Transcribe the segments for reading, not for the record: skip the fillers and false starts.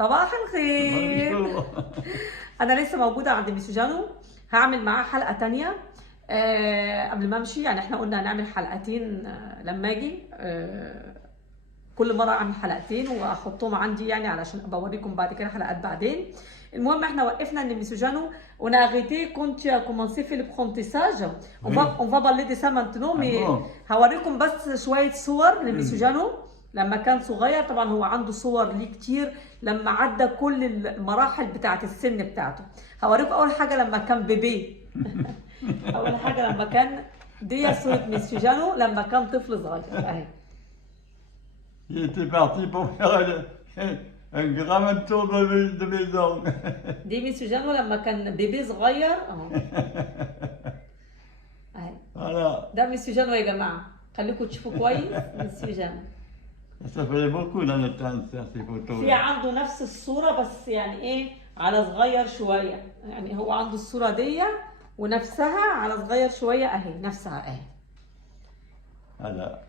صباح الخير. انا لسه موجوده عند ميسو جانو، هعمل معاه حلقه تانية. قبل ما امشي، يعني احنا قلنا هنعمل حلقتين لما اجي. كل مره اعمل حلقتين واحطهم عندي، يعني علشان ابقى اوريكم بعد كده حلقات بعدين. المهم احنا وقفنا ان ميسو جانو on a arrêté quand tu as commencé في l'apprentissage. on va parler de ça maintenant. هوريكم بس شويه صور لميسو جانو لما كان صغير. طبعا هو عنده صور ليه كتير لما عدى كل المراحل بتاعه السن بتاعته. هوريكم اول حاجه لما كان بيبي. اول حاجه لما كان، دي صوره ميسو جانو لما كان طفل صغير اهي. Il était parti pour faire un grand tour de maison. دي ميسو جانو لما كان بيبي صغير اهو. اهي. Voilà. ده ميسو جانو يا جماعه، خليكم تشوفوا كويس ميسو جانو. Ça faisait beaucoup dans le temps, ça, ces photos. في عنده نفس الصوره بس يعني ايه على صغير شويه، يعني هو عنده الصوره دي ونفسها على صغير شويه اهي، نفسها اهي.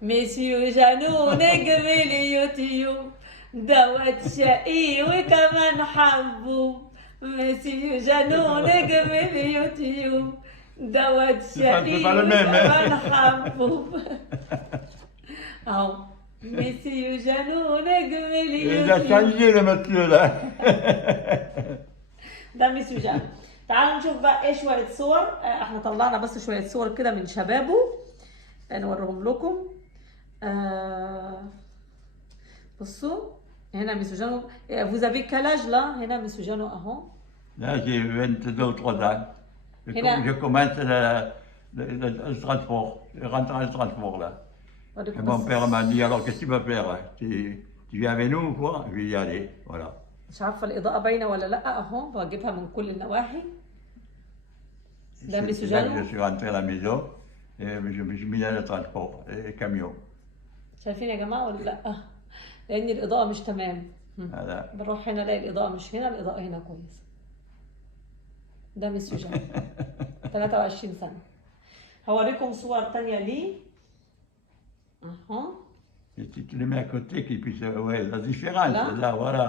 ميسيو جانو نجم اليوتيوب دوت شقي وكمان حبوب. ميسيو جانو نجم اليوتيوب دوت شقي وكمان حبوب. اهو ميسيو جانو نجم اليوتيوب. Il a changé le monsieur là. ده ميسيو جانو. تعالوا نشوف بقى ايه شويه صور. احنا طلعنا بس شويه صور كده من شبابه نوريهم لكم. بصوا هنا ميسو جانو. vous avez quel âge là؟ هنا ميسو جانو اهو. Là j'ai 22 ou 3 ans. Je commence le transport. Je rentre dans le transport là. Et mon père m'a dit alors qu'est-ce que tu vas faire? Tu viens avec nous ou quoi? Je vais y aller. Voilà. مش عارفه الاضاءه باينه ولا لا اهو، بجيبها من كل النواحي. ده ميسو جانو. Je suis rentré à la maison. Je me suis mis dans le transport, les camions. شايفين يا جماعه ولا لا؟ لان الاضاءه مش تمام. بنروح هنا الاقي الاضاءه مش هنا، الاضاءه هنا كويسه. ده ميسو جانو 23 سنه. هوريكم صور تانية ليه اهو. Et si tu les mets à côté, qu'ils puissent ouais, la différence là, voilà.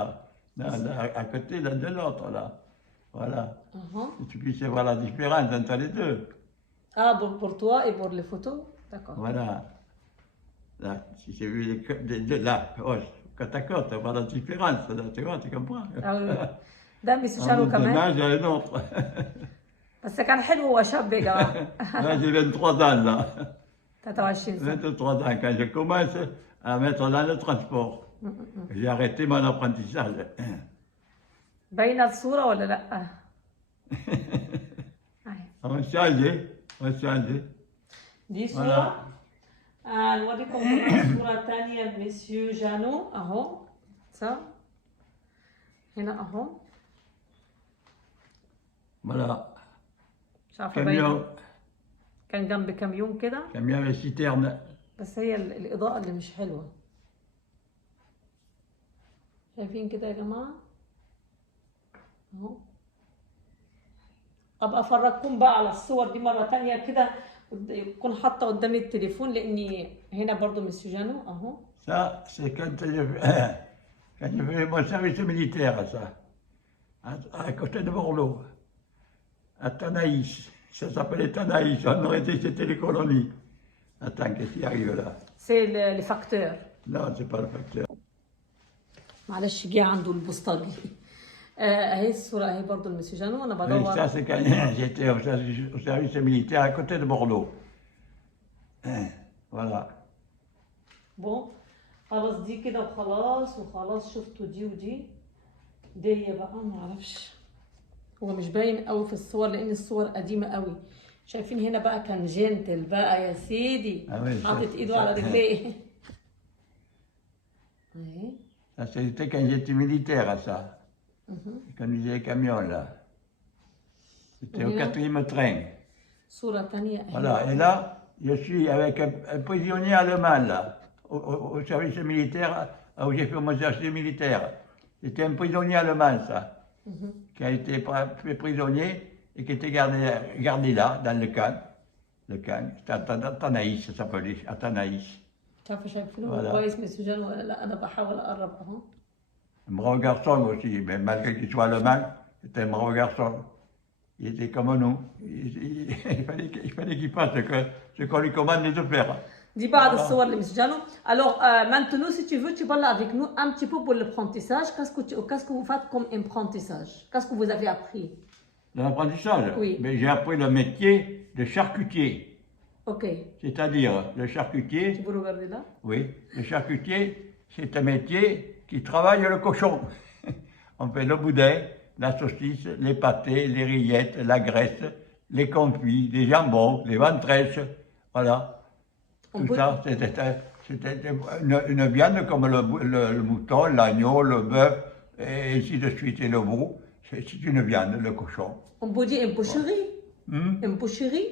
Là, à côté l'un de l'autre là. Voilà. Et tu puisses voir la différence entre les deux. Ah, pour toi et pour les photos? D'accord. Voilà. Là, si j'ai vu là, côte à côte, voir la différence, là, tu vois, tu comprends? Ah oui. ده ميسو جانو كمان. Un âge à un autre. بس كان حلو وهو شاب يا جماعة. Là, j'ai 23 ans là. 23 سنة. 23 ans, quand je commence à mettre dans le transport. J'ai arrêté mon apprentissage. باينة الصورة ولا لأ؟ On change. دي صورة. نوريكم كمان صورة تانية لمسيو جانو أهو. صح؟ هنا أهو. Voilà. مش عارفة باينة. كان جنب كاميون كده. كاميون سيتيرن. بس هي الإضاءة اللي مش حلوة. شايفين كده يا جماعة؟ أهو. ابقى افرجكم بقى على الصور دي مره تانية كده، يكون حاطه قدامي التليفون، لاني هنا برضو ميسيو جانو اهو. Ça, c'est quand je fais mon service militaire, ça. À côté de Bordeaux. À Tanaïs. Ça s'appelait Tanaïs. On aurait dit que c'était les colonies. Attends, qu'est-ce qui arrive là? C'est le facteur. Non, c'est pas le facteur. معلش جه عنده البوسطجي. اهي الصورة اهي برضو الميسيو جانو. انا بدور. Ça, c'est quand j'étais au service militaire à côté de Bordeaux. Voilà. بون خلاص دي كده وخلاص شفتوا دي ودي. دي بقى معرفش، هو مش باين قوي في الصور لان الصور قديمة قوي. شايفين هنا بقى كان جنتل بقى يا سيدي، حاطط ايده على رجليه. اهي. Ça, c'était quand j'étais militaire, ça. Quand il y a les camions, là. C'était au 4e train. صورة تانية. Voilà, et là, je suis avec un prisonnier allemand, là, au service militaire, où j'ai fait mon service militaire. C'était un prisonnier allemand, ça, qui a été fait prisonnier et qui était gardé là, dans le camp. Le camp, c'était à Tanaïs, ça s'appelait, à Tanaïs. شايفينه كويس ميسيو جانو ولا لا؟ انا بحاول اقرب اهو. Un brave garçon aussi, mais malgré qu'il soit allemand, c'était un brave garçon. Il était comme nous. Il fallait qu'il fasse ce qu'on lui commande de faire. دي بعض Voilà. الصور اللي مسجلوا. Alors, maintenant, si tu veux, tu parles avec nous un petit peu pour l'apprentissage. Qu'est-ce que vous faites comme apprentissage? Qu'est-ce que vous avez appris? Dans l'apprentissage, Oui. mais j'ai appris le métier de charcutier. Ok. C'est-à-dire, le Tu charcutier, peux regarder là? oui, le charcutier, c'est un métier qui travaille le cochon. On fait le boudin, la saucisse, les pâtés, les rillettes, la graisse, les confits, les jambons, les ventrèches, voilà. On Tout peut- ça, c'était une viande comme le mouton, l'agneau, le bœuf, et ainsi de suite, et le veau. C'est une viande, le cochon. On peut dire une boucherie. Une boucherie.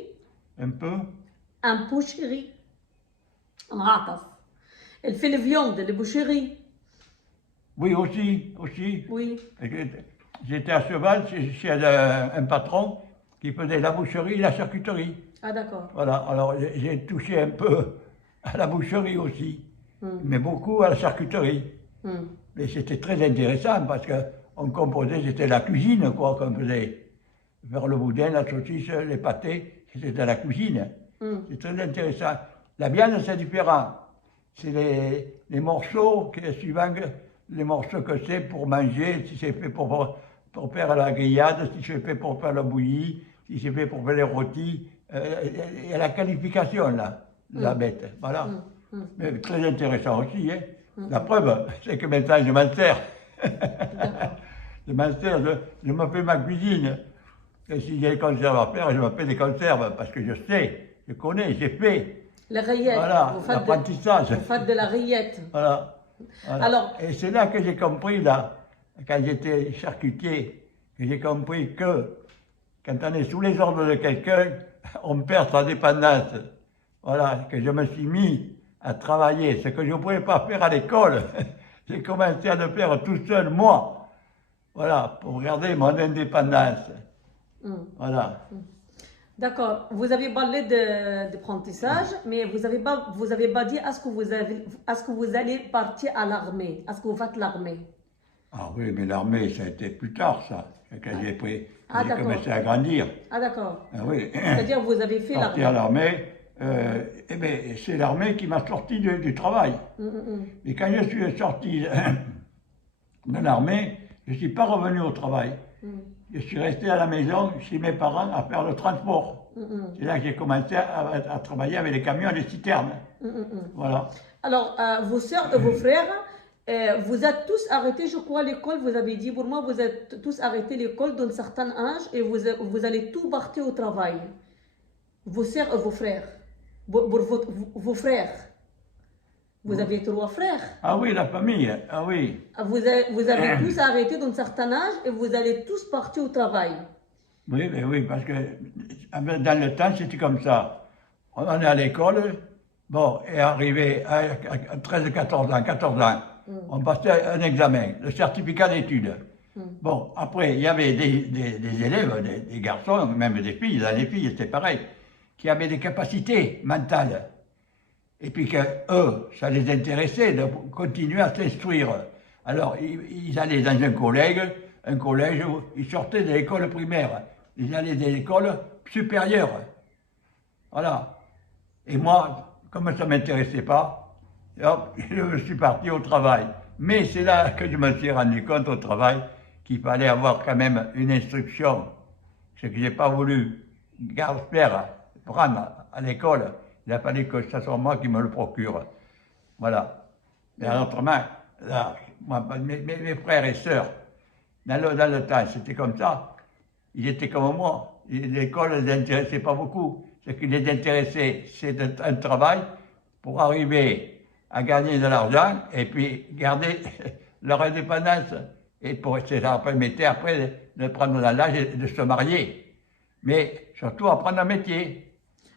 Un peu. Un boucherie. معطف. Elle fait les viandes, les boucheries. Oui, aussi. Oui. J'étais à cheval chez un patron qui faisait la boucherie et la charcuterie. Ah, d'accord. Voilà, alors j'ai touché un peu à la boucherie aussi, mais beaucoup à la charcuterie. Mais c'était très intéressant parce qu'on composait, c'était la cuisine quoi qu'on faisait. Faire le boudin, la saucisse, les pâtés, c'était la cuisine. C'est très intéressant. La viande, c'est différent. C'est les morceaux, suivant les morceaux que c'est pour manger, si c'est fait pour faire la grillade, si c'est fait pour faire la bouillie, si c'est fait pour faire les rôtis. Il y a la qualification là, de la bête. Voilà. Mais très intéressant aussi. Hein. La preuve, c'est que maintenant je m'en sers. Je m'en sers, je me fais ma cuisine. Et si j'ai des conserves à faire, je me fais des conserves parce que je sais, je connais, j'ai fait. Les rillettes. Voilà, Vous faites l'apprentissage. Vous faites de la rillette. Voilà. Alors- Et c'est là que j'ai compris, là, quand j'étais charcutier, que j'ai compris que quand on est sous les ordres de quelqu'un, on perd sa dépendance. Voilà, que je me suis mis à travailler, ce que je ne pouvais pas faire à l'école. J'ai commencé à le faire tout seul, moi. Voilà, pour garder mon indépendance. Voilà. D'accord. Vous avez parlé d'apprentissage, mais vous avez pas dit est-ce que vous allez partir à l'armée? Est-ce que vous faites l'armée? Ah oui, mais l'armée, ça a été plus tard, ça. Quand j'ai Ah, j'ai d'accord. commencé à grandir. Ah, d'accord. Ah oui. C'est-à-dire vous avez fait Parti à l'armée. l'armée, eh bien, c'est l'armée qui m'a sorti du travail. Et quand je suis sorti de l'armée, je ne suis pas revenu au travail. Je suis resté à la maison chez mes parents à faire le transport. C'est là que j'ai commencé à travailler avec les camions et les citernes. Voilà. Alors, vos sœurs et vos frères, vous êtes tous arrêtés, je crois, à l'école. Vous avez dit pour moi, vous êtes tous arrêtés à l'école d'un certain âge et vous allez tout partir au travail. Vos sœurs et vos frères. Vos frères. Vous avez 3 frères. Ah oui, la famille, ah oui. Vous avez tous arrêté d'un certain âge et vous allez tous partir au travail. Oui, mais oui, parce que dans le temps, c'était comme ça. On est à l'école, bon, et arrivé à 13-14 ans, 14 ans, on passait un examen, le certificat d'études. Bon, après, il y avait des élèves, des garçons, même des filles, dans les filles, c'était pareil, qui avaient des capacités mentales. Et puis que eux, ça les intéressait de continuer à s'instruire. Alors, ils allaient dans un collège où ils sortaient de l'école primaire. Ils allaient de l'école supérieure. Voilà. Et moi, comme ça ne m'intéressait pas, hop, je suis parti au travail. Mais c'est là que je me suis rendu compte au travail qu'il fallait avoir quand même une instruction. Ce que je n'ai pas voulu faire, prendre à l'école. Il a fallu que ce soit moi qui me le procure. Voilà. Mais autrement, là, moi, mes frères et sœurs, dans le temps, c'était comme ça. Ils étaient comme moi. L'école ne les intéressait pas beaucoup. Ce qui les intéressait, c'est un travail pour arriver à gagner de l'argent et puis garder leur indépendance. Et ça leur permettait après de prendre l'âge et de se marier. Mais surtout apprendre un métier.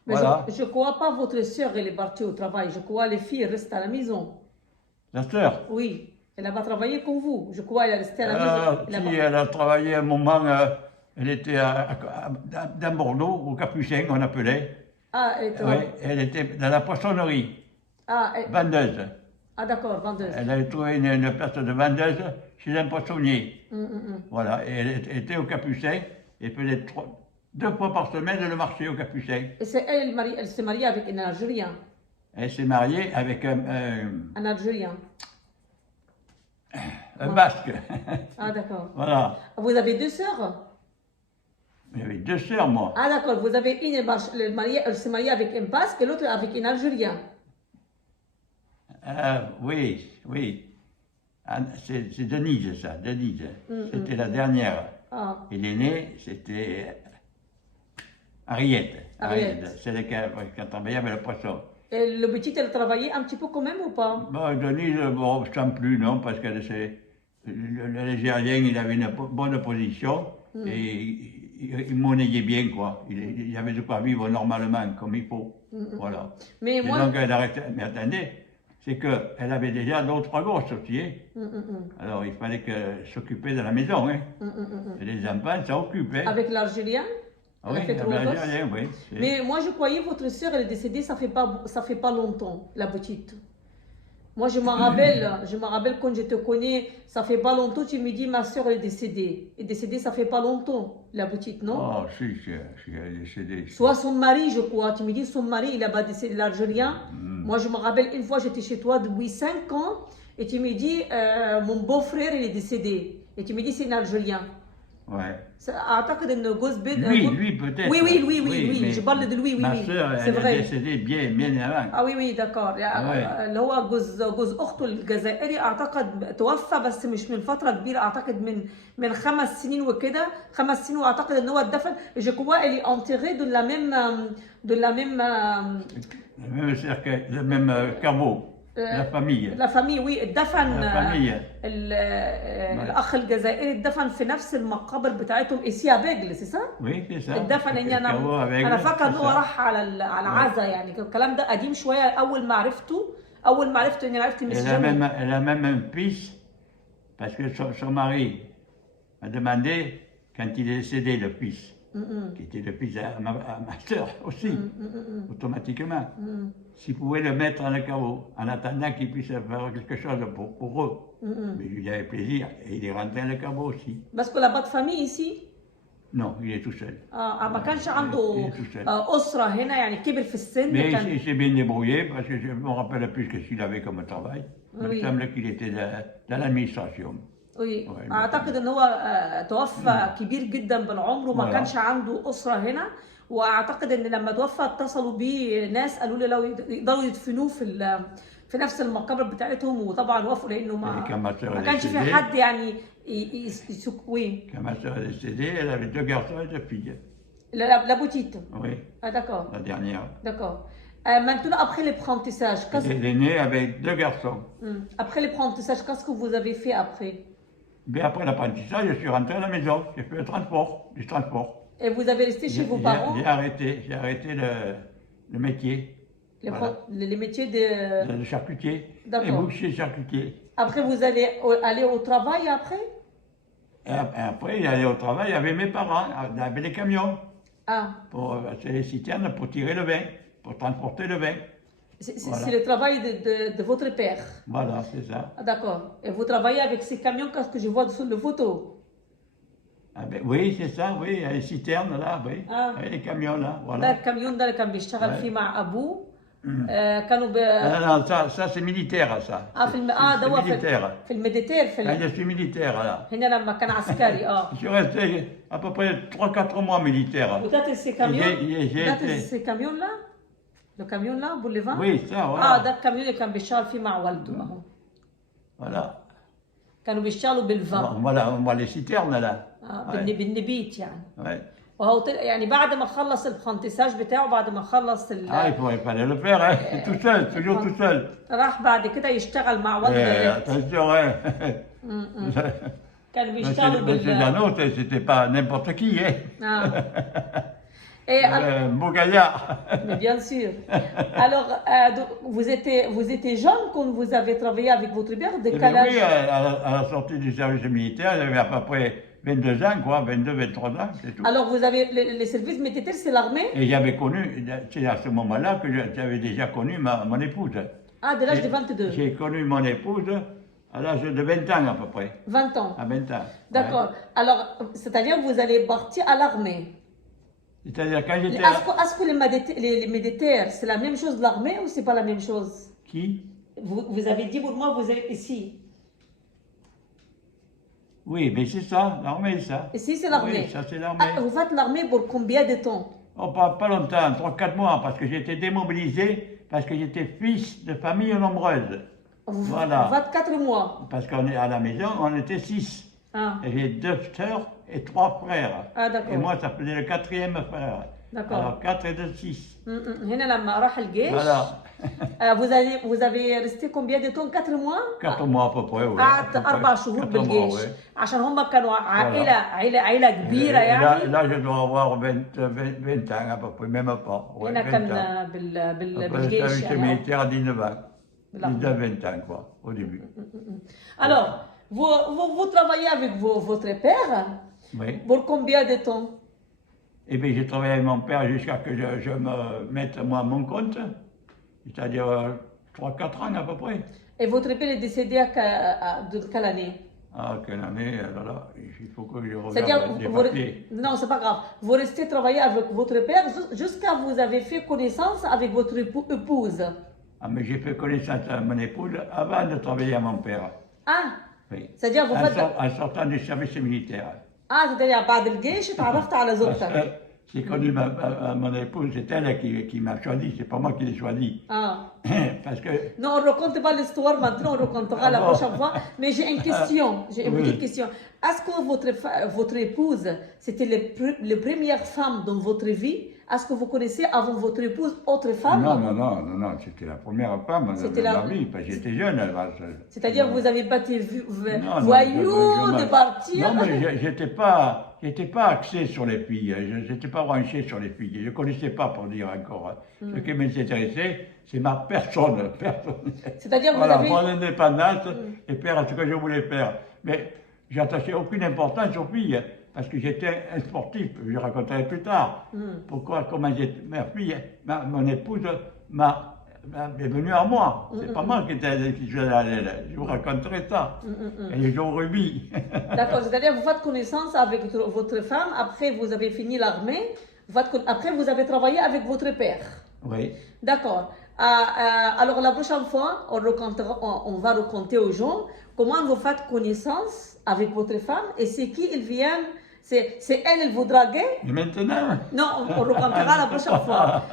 Mais Voilà. je ne crois pas votre sœur, elle est partie au travail. Je crois que les filles restent à la maison. La sœur. Oui, elle n'a pas travaillé comme vous. Je crois qu'elle est restée à la maison. Si, elle a travaillé un moment, elle était dans Bordeaux, au Capucin, on appelait. Ah, elle était... Oui, elle était dans la poissonnerie, Ah, vendeuse. ah d'accord, vendeuse. Elle avait trouvé une place de vendeuse chez un poissonnier. Voilà, et elle était au Capucin, et faisait 2 fois par semaine le marché au Capucin. Et c'est elle, elle s'est mariée avec un Algérien. Elle s'est mariée avec Un Algérien. un Basque. Ah, d'accord. Voilà. Vous avez 2 sœurs? J'avais 2 sœurs, moi. Ah, d'accord. Vous avez elle s'est mariée avec un Basque et l'autre avec un Algérien. Oui, oui. Ah, c'est Denise, ça, Denise. C'était la dernière. Ah, Et l'aînée, c'était Ariette. Ariette. Celle qui a travaillé avec le poisson. et le petit, elle travaillait un petit peu quand même ou pas? Bon, Denise, bon, je sens plus, non, parce que l'Algérien, il avait une bonne position et il monnayait bien, quoi. Il avait de quoi vivre normalement, comme il faut. Voilà. Mais Et moi, donc, elle arrêtait. Mais attendez, c'est qu'elle avait déjà 2 ou 3 gosses aussi. Hein. Alors, il fallait qu'elle s'occupait de la maison. Hein. Et les enfants, ça occupe. Hein. avec l'Algérien, elle a Oui, fait 3 gosses. l'Algérien, oui. Mais moi, je croyais votre sœur, elle est décédée, ça fait pas longtemps, la petite. Moi, je me rappelle quand je te connais, ça fait pas longtemps, tu me dis, ma sœur, elle est décédée. Elle est décédée, ça fait pas longtemps, la petite, non? Oh, si, elle est décédée. Soit son mari, je crois. Tu me dis, son mari, il a pas décédé, l'Algérien. Moi, je me rappelle, une fois, j'étais chez toi depuis 5 ans, et tu me dis, mon beau-frère, il est décédé. Et tu me dis, c'est un Algérien. Ouais. أعتقد إنه جوز بيت Lui, peut-être. Oui, mais je parle de lui, oui, ma oui. sœur, C'est elle est vrai. décédée bien avant. اه وي دكار ouais. اللي هو جوز اخته الجزائري اعتقد توفى بس مش من فتره كبيره اعتقد من 5 سنين وكده 5 سنين واعتقد ان هو اتدفن je crois elle est enterrée de la même Le même cercueil, le même caveau, la famille. la famille oui اتدفن La famille. الاخ الجزائري اتدفن في نفس المقابر بتاعتهم اسيا بيجل سي صح؟ Oui, c'est ça. اتدفن ان انا فاكره ان هو راح على العزا يعني الكلام ده قديم شويه اول ما عرفته اني عرفت مس جامي. Elle a même un fils, parce que son mari m'a demandé, quand il est décédé, le fils, qui était le fils à ma soeur aussi, automatiquement, s'il pouvait le mettre dans le caveau, en attendant qu'il puisse faire quelque chose pour eux. Mais il avait plaisir, et il est rentré dans le caveau aussi. بس كل pas de famille ici. Non, il est tout seul. ما كانش عنده أسرة هنا يعني كبر في السن. Mais il s'est bien débrouillé parce que je ne me rappelle plus ce qu'il avait comme travail. Il me semble qu'il était dans l'administration. Oui. أعتقد إن هو توفى كبير جدا بالعمر وما كانش عنده أسرة هنا. وأعتقد إن لما توفى اتصلوا بيه ناس قالوا له لو يقدروا يدفنوه في نفس المقابر بتاعتهم وطبعا وافقوا لأنه ما كانش في حد يعني oui. Quand ma soeur est décédée, elle avait 2 garçons et 2 filles. La petite? Oui. Ah d'accord. La dernière. D'accord. Maintenant, après l'apprentissage... L'aîné avait 2 garçons. Après l'apprentissage, qu'est-ce que vous avez fait après? Mais après l'apprentissage, je suis rentré à la maison. J'ai fait du transport. Et vous avez resté chez vos parents? J'ai arrêté le métier. Les métiers de charcutier. D'accord. Et boucher charcutier. Après, vous allez aller au travail après? Et après, il allait au travail avec mes parents, avec les camions. Ah. C'est les citernes pour tirer le vin, pour transporter le vin. C'est le travail de votre père. Voilà, c'est ça. Ah, d'accord. Et vous travaillez avec ces camions, qu'est-ce que je vois sur la photo? Ah ben, oui, c'est ça, oui, il y a les citernes là, oui. Avec les camions là, voilà. ده الكاميون ده اللي كان بيشتغل فيه مع أبوه. كانوا non, ça c'est militaire ça. ده هو في الميديتير je suis militaire là. هنا لما كان عسكري Je suis resté à peu près 3-4 mois militaire. وده ces camions là le camion là pour les vins. Oui, ça voilà. ده الكاميون اللي كان بيشتغل فيه مع والده اهو. Voilà. كانوا بيشتغلوا بالفن. Voilà les citernes là. بالنبيت يعني. Ouais. وهو يعني بعد ما خلص الابرنتساج بتاعه بعد ما خلص il fallait le faire, hein. Tout seul, toujours tout seul. راح بعد كده يشتغل مع والده. Attention, كان بيشتغلوا Monsieur Dano, c'était pas n'importe qui, hein. Beau gaillard. Mais bien sûr. Alors, vous étiez jeune quand vous avez travaillé avec votre père, de quel âge? Oui, à la sortie du service militaire, j'avais à peu près 22 ans, quoi, 22, 23 ans, c'est tout. Alors, vous avez les services militaires, c'est l'armée? Et j'avais connu, c'est à ce moment-là que j'avais déjà connu mon épouse. Ah, de l'âge de 22. J'ai connu mon épouse à l'âge de 20 ans à peu près. 20 ans. À 20 ans. D'accord. Alors, c'est-à-dire que vous allez partir à l'armée. Ouais. C'est-à-dire quand j'étais... Est-ce que les militaires, c'est la même chose de l'armée ou c'est pas la même chose? Qui? Vous avez dit pour moi, vous êtes ici. Oui, mais c'est ça, l'armée, ça. Ici, c'est l'armée. Oui, ça c'est l'armée. Ah, vous faites l'armée pour combien de temps? Oh, pas longtemps, 3-4 mois, parce que j'ai été démobilisé, parce que j'étais fils de famille nombreuse. Voilà. 24 mois. Parce qu'on est à la maison, on était 6. Ah, Et j'ai 2 sœurs et 3 frères. ah d'accord. Et moi, ça faisait le 4e frère. D'accord. Alors 4 et 2, 6. هنا لما راح الجيش Voilà. vous avez resté combien de temps 4 mois 4 mois à peu près, oui. قعدت À peu près. 4 شهور 4 mois, بالجيش oui. عشان هم كانوا عائلة كبيرة Et là, يعني là, je dois avoir 20 ans à peu près, même pas. Ouais, هنا 20 كان ans. Après le بالجيش service يعني. militaire à 19 ans. Là. 19-20 ans, quoi, au début. Alors, vous travaillez avec votre père Oui. pour combien de temps? Et bien, j'ai travaillé avec mon père jusqu'à que je me mette, moi, à mon compte. C'est-à-dire 3-4 ans à peu près. Et votre père est décédé de quelle année? Ah, quelle année, alors là, il faut que je C'est-à-dire, regarde les papiers. non, c'est pas grave. Vous restez travailler avec votre père jusqu'à vous avez fait connaissance avec votre épouse. Ah, mais j'ai fait connaissance à mon épouse avant de travailler à mon père. Ah, Oui. c'est-à-dire vous faites... En sortant du service militaire. اه c'est-à-dire بعد الجيش تعرفت على Parce زوجتك. que j'ai connu mon épouse, c'est elle qui m'a choisi, c'est pas moi qui l'ai choisi. Ah. Parce que, Non, on ne raconte pas l'histoire maintenant, on racontera la bon. prochaine fois. Mais j'ai une question, j'ai une Oui. petite question. Est-ce que votre épouse, c'était les premières femmes dans votre vie? Est-ce que vous connaissez avant votre épouse autre femme? non, c'était la première femme de ma vie, parce que j'étais jeune. C'est-à-dire que vous n'avez pas été Non, voyou je de partir? Non, mais j'étais pas axé sur les filles, je n'étais pas branché sur les filles, je ne connaissais pas pour dire encore. Ce qui m'intéressait, c'est ma personne. C'est-à-dire que Voilà, vous avez... mon indépendance et faire ce que je voulais faire. Mais j'attachais aucune importance aux filles, parce que j'étais un sportif, je raconterai plus tard. Pourquoi, comment ma fille, mon épouse est venue à moi. C'est pas moi qui suis allé à elle. Je vous raconterai ça. Et les jours rubis. D'accord, c'est-à-dire que vous faites connaissance avec votre femme, après vous avez fini l'armée, après vous avez travaillé avec votre père. Oui. D'accord. Alors la prochaine fois, on va raconter aux gens comment vous faites connaissance avec votre femme et c'est qui ils viennent. C'est elle vous draguer? Et maintenant? Non, on racontera la prochaine fois.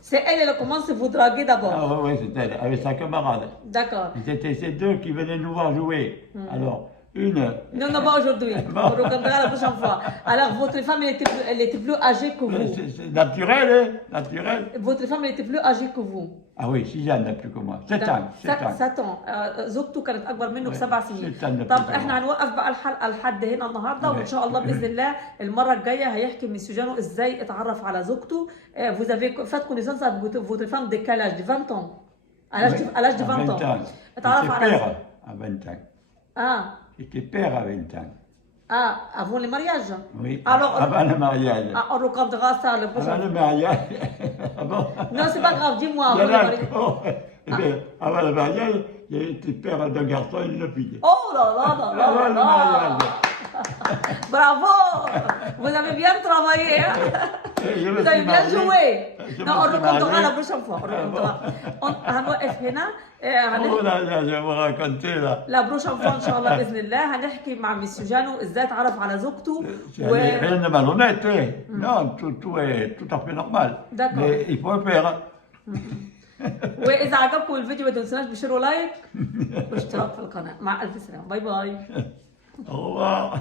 C'est elle commence à vous draguer d'abord. Ah oui, c'est elle, avec sa camarade. D'accord. C'était ces deux qui venaient nous voir jouer. Alors, une... Non, pas aujourd'hui. On racontera la prochaine fois. Alors votre femme, elle était plus âgée que vous. C'est naturel, hein? Naturel. Votre femme, elle était plus âgée que vous. Ah oui, 6 ans plus que moi. 7 ans. 7 ans. زوجته كانت اكبر منه ب7 سنين. 7 ans. طب احنا هنوقف بقى الحلقه لحد هنا النهارده وان شاء الله باذن الله المره الجايه هيحكي من سجانه ازاي اتعرف على زوجته. Vous avez fait connaissance avec votre femme de quel âge? De 20 ans. À l'âge de 20 ans. اتعرف على père à 20 ans. Ah. J'étais père à 20 ans. Ah, avant le mariage? Oui, alors, avant le mariage. Ah, on racontera ça le prochain. Avant le mariage. Ah bon? Non, c'est pas grave, dis-moi. Avant le mariage. Avant le mariage, j'étais père d'un garçon et d'une fille. Oh là là là là Avant le mariage. Bravo! Vous avez bien travaillé, hein? Vous avez bien joué. Non, on racontera la prochaine fois. On racontera. هنوقف هنا. là, je vais vous raconter là. La prochaine fois, إن شاء الله بإذن الله هنحكي مع ميس سجانو إزاي اتعرف على زوجته. Rien de malhonnête, hein? Non, tout est tout à fait normal. D'accord. Mais il faut le faire. وإذا عجبكم الفيديو ما تنسوناش بشيروا لايك واشتراك في القناة. مع ألف سلامة. باي باي. Au revoir.